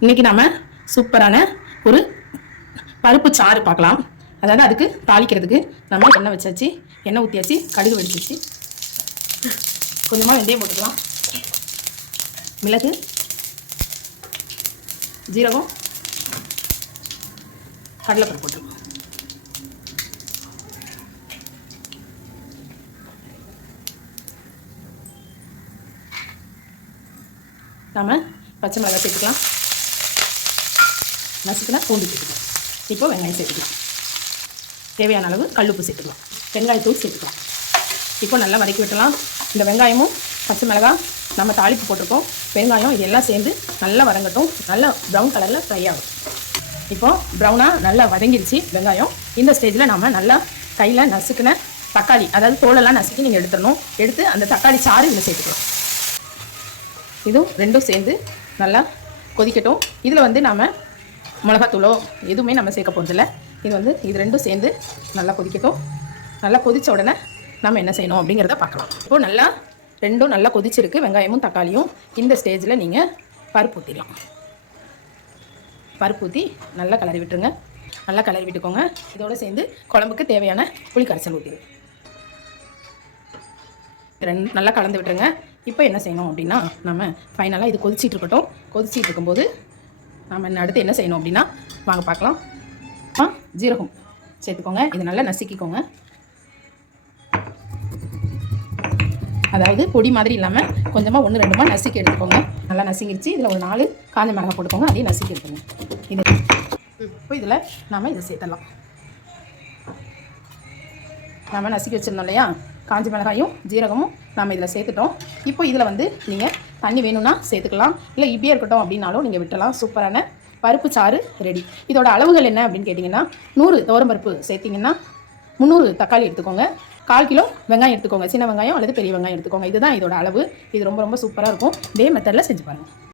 இன்னைக்கு நாம சூப்பரான ஒரு பருப்பு சாறு பார்க்கலாம். அதாவது அதுக்கு தாளிக்கிறதுக்கு நம்ம எண்ணெய் வச்சாச்சு எண்ணெய் ஊற்றியாச்சு கடுகு வெடிச்சிச்சு. கொஞ்சமாக வெந்தயம் போட்டுக்கலாம். மிளகு ஜீரகம் கடலைப்பருப்பு போட்டுக்கலாம். நாம பச்சை மிளகாய் சேர்த்துக்கலாம். நசுக்கின பூண்டு சேர்த்துக்கலாம். இப்போ வெங்காயம் சேர்த்துக்கலாம். தேவையான அளவு கல்லுப்பு சேர்த்துக்கலாம். வெங்காயத்தூள் சேர்த்துக்கலாம். இப்போ நல்லா வதக்கி விட்டலாம். இந்த வெங்காயமும் பச்சை மிளகாய் நம்ம தாளிப்பு போட்டிருக்கோம். வெங்காயம் இதெல்லாம் சேர்ந்து நல்லா வதங்கட்டும். நல்லா ப்ரௌன் கலரில் ஃப்ரை ஆகும். இப்போது ப்ரௌனாக நல்லா வதங்கிருச்சு வெங்காயம். இந்த ஸ்டேஜில் நம்ம நல்லா கையில் நசுக்கின தக்காளி அதாவது தோலெல்லாம் நசுக்கி நீங்கள் எடுத்துடணும். எடுத்து அந்த தக்காளி சாறு இதில் சேர்த்துக்கலாம். இதுவும் ரெண்டும் சேர்ந்து நல்லா கொதிக்கட்டும். இதில் வந்து நாம் மிளகாத்தூளோ எதுவுமே நம்ம சேர்க்க போகிறதில்ல இது வந்து இது ரெண்டும் சேர்ந்து நல்லா கொதிக்கட்டும். நல்லா கொதித்த உடனே நம்ம என்ன செய்யணும் அப்படிங்கிறத பார்க்கலாம். இப்போது நல்லா ரெண்டும் நல்லா கொதிச்சிருக்கு. வெங்காயமும் தக்காளியும் இந்த ஸ்டேஜில் நீங்கள் பருப்பு ஊற்றிடலாம் பருப்பு ஊற்றி நல்லா கலரி விட்டுருங்க. நல்லா கலரி விட்டுக்கோங்க. இதோடு சேர்ந்து குழம்புக்கு தேவையான புளி கரைசல் ஊற்றிடுங்க ரெண்டு நல்லா கலந்து விட்டுருங்க. இப்போ என்ன செய்யணும் அப்படின்னா நம்ம ஃபைனலாக இது கொதிச்சிட்டு இருக்கட்டும். கொதிச்சிட்டு இருக்கும்போது நம்ம இன்னும் அடுத்து என்ன செய்யணும் அப்படின்னா வாங்க பார்க்கலாம். ஆ ஜீரகம் சேர்த்துக்கோங்க. இது நல்லா நசுக்கிக்கோங்க. அதாவது பொடி மாதிரி இல்லாமல் கொஞ்சமாக ஒன்று ரெண்டுமா நசுக்கி எடுத்துக்கோங்க. நல்லா நசுங்கிருச்சு. இதில் ஒரு நாலு காஞ்ச மிளகா போட்டுக்கோங்க. அதையும் நசுக்கி எடுத்துங்க இது இப்போ இதில் நாம் இதை சேர்த்தலாம் நாம் நசுக்கி வச்சுருந்தோம் இல்லையா? காஞ்ச மிளகாயும் ஜீரகமும் நாம் இதில் சேர்த்துட்டோம். இப்போ இதில் வந்து நீங்கள் தண்ணி வேணும்னா சேர்த்துக்கலாம். இல்லை இப்படியே இருக்கட்டும் அப்படின்னாலும் நீங்கள் விட்டலாம் சூப்பரான பருப்பு சாறு ரெடி இதோட அளவுகள் என்ன அப்படின்னு கேட்டிங்கன்னா நூறு பருப்பு சேர்த்திங்கன்னா முந்நூறு தக்காளி எடுத்துக்கோங்க. கால் கிலோ வெங்காயம் எடுத்துக்கோங்க. சின்ன வெங்காயம் அல்லது பெரிய வெங்காயம் எடுத்துக்கோங்க. இதுதான் இதோட அளவு. இது ரொம்ப ரொம்ப சூப்பராக இருக்கும். இதே மெத்தடில் செஞ்சு பாருங்கள்